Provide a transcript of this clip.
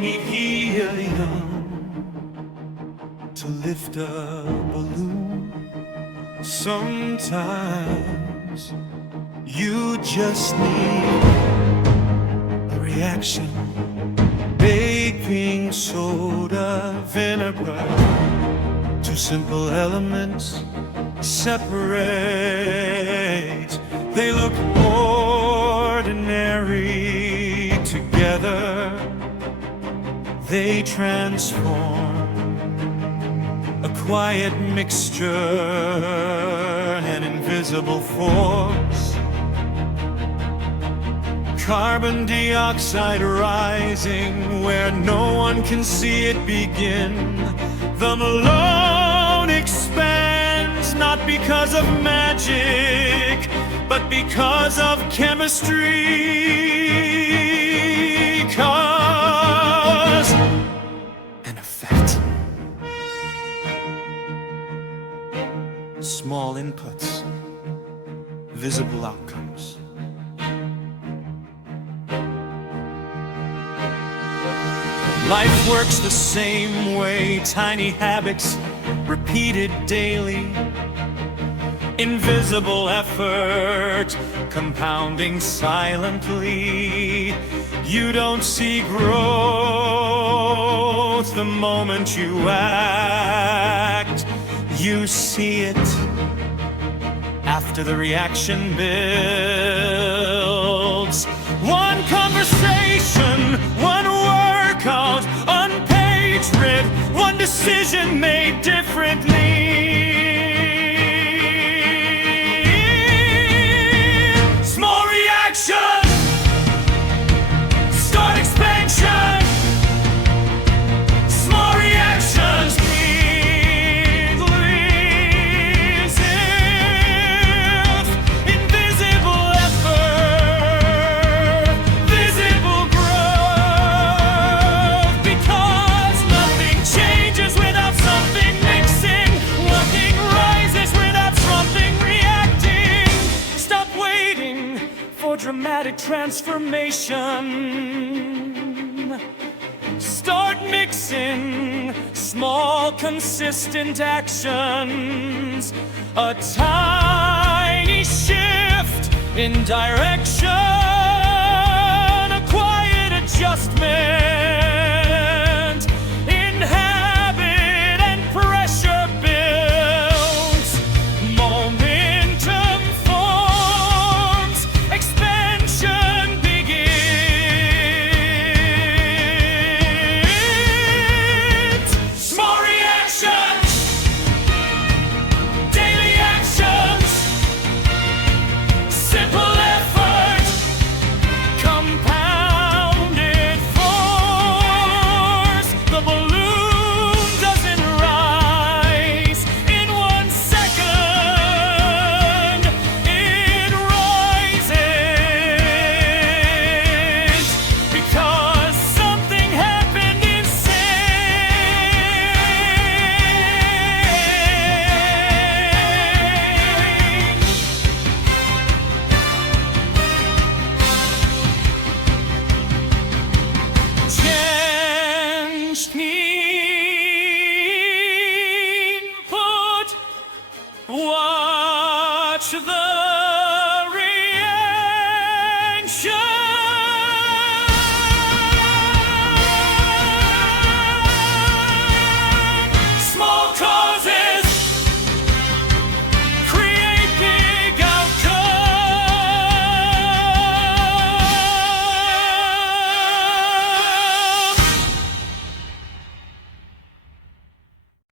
need helium to lift a balloon. Sometimes you just need a reaction. Baking soda, vinegar, two simple elements separate. They look ordinary together. They transform a quiet mixture, an invisible force. Carbon dioxide rising where no one can see it begin. The balloon expands not because of magic, but because of chemistry. Cause and effect. Small inputs, visible outcomes. Life works the same way, tiny habits repeated daily. Invisible effort compounding silently. You don't see growth the moment you act. You see it after the reaction builds. One conversation, one workout, unpaged writ, one decision made differently. Small reaction, start expansion. Small reactions need leaves if invisible effort, visible growth. Because nothing changes without something mixing. Nothing rises without something reacting. Stop waiting for dramatic transformation. Start mixing small, consistent actions. A tiny shift in direction, a quiet adjustment in habit and pressure builds. Momentum forms, expansion begins. Small reactions, daily actions, simple effort, compounded force. The balloon doesn't rise in 1 second. It rises because something happened Względny input, watch the